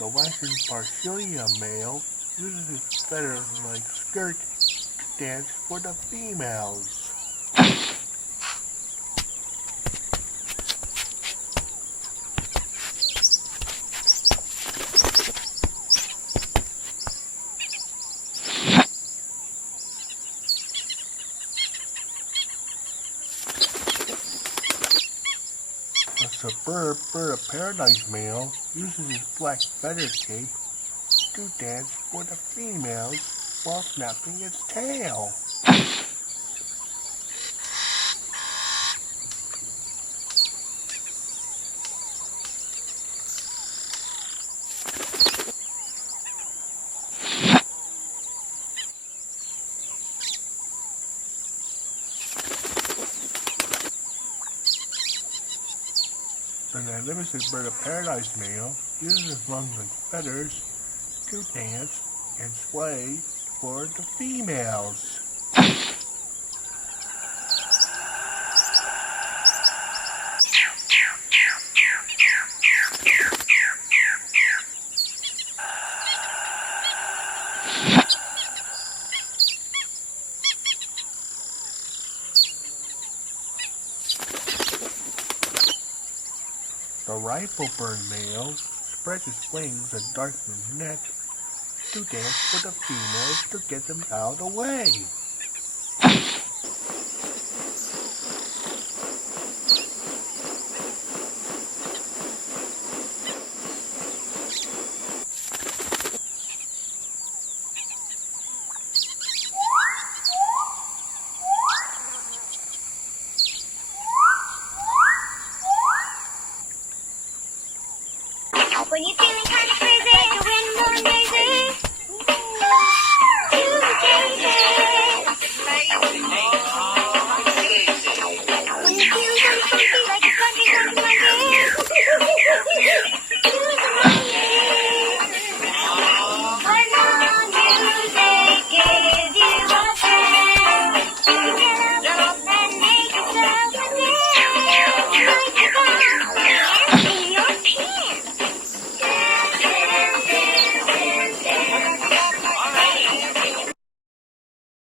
The western Parcilia male uses his feather-like skirt to dance for the females. The superb bird of paradise male uses his black feather cape to dance for the females while snapping its tail. The magnificent bird of paradise male uses his lungs and feathers to dance and sway for the females. The rifle-bird male spreads his wings and darkens his neck to dance for the females to get them out of the way.